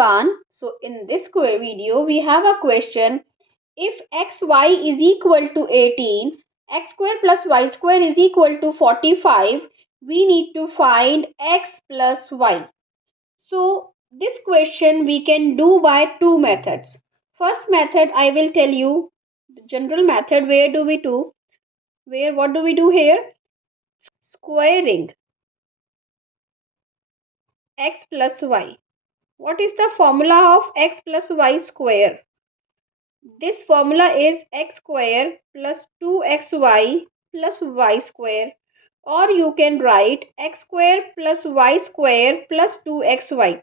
everyone. So in this video we have a question. If xy is equal to 18, x square plus y square is equal to 45, we need to find x plus y. So this question we can do by two methods. First method I will tell you the general method. What do we do here? Squaring x plus y. What is the formula of x plus y square? This formula is x square plus 2xy plus y square, or you can write x square plus y square plus 2xy.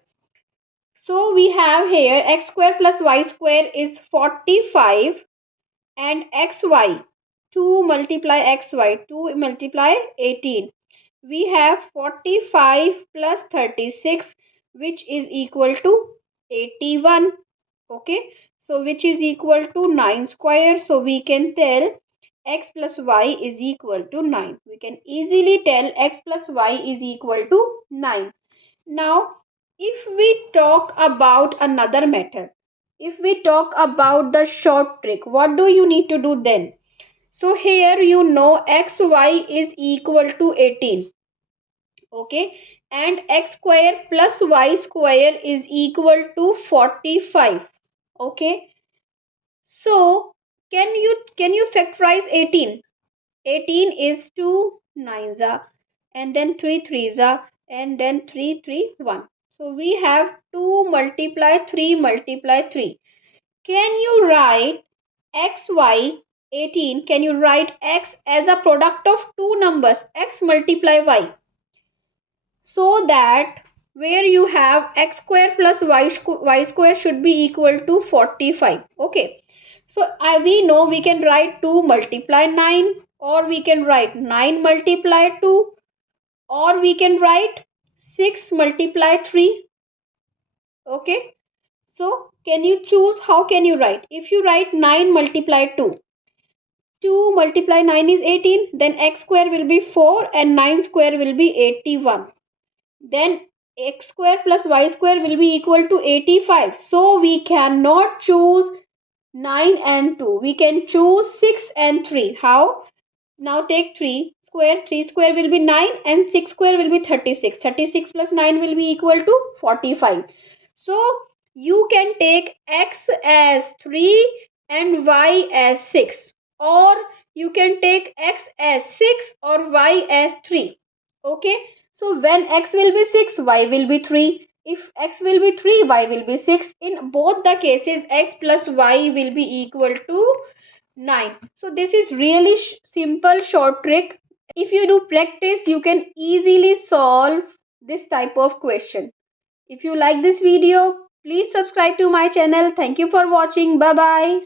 So we have here x square plus y square is 45 and xy 2 multiply xy 2 multiply 18. We have 45 plus 36, which is equal to 81. Okay, so which is equal to 9 square. So we can tell x plus y is equal to 9. We can easily tell x plus y is equal to 9. Now if we talk about another method, if we talk about the short trick, what do you need to do then? So here you know xy is equal to 18. Okay, and x square plus y square is equal to 45. Okay, so can you factorize 18? 18 is 2 9s and then 3 3s and then 3 3 1. So we have 2 multiply 3 multiply 3. Can you write xy 18? Can you write x as a product of two numbers, x multiply y? So that where you have x square plus y square should be equal to 45. Okay, so we know we can write 2 multiply 9, or we can write 9 multiply 2, or we can write 6 multiply 3. Okay, so can you choose how can you write? If you write 9 multiply 2, 2 multiply 9 is 18, then x square will be 4 and 9 square will be 81. Then x square plus y square will be equal to 85. So we cannot choose 9 and 2. We can choose 6 and 3. How? Now take 3 square. 3 square will be 9 and 6 square will be 36. 36 plus 9 will be equal to 45. So you can take x as 3 and y as 6. Or you can take x as 6 or y as 3. Okay. So when x will be 6, y will be 3. If x will be 3, y will be 6. In both the cases, x plus y will be equal to 9. So this is really simple short trick. If you do practice, you can easily solve this type of question. If you like this video, please subscribe to my channel. Thank you for watching. Bye bye.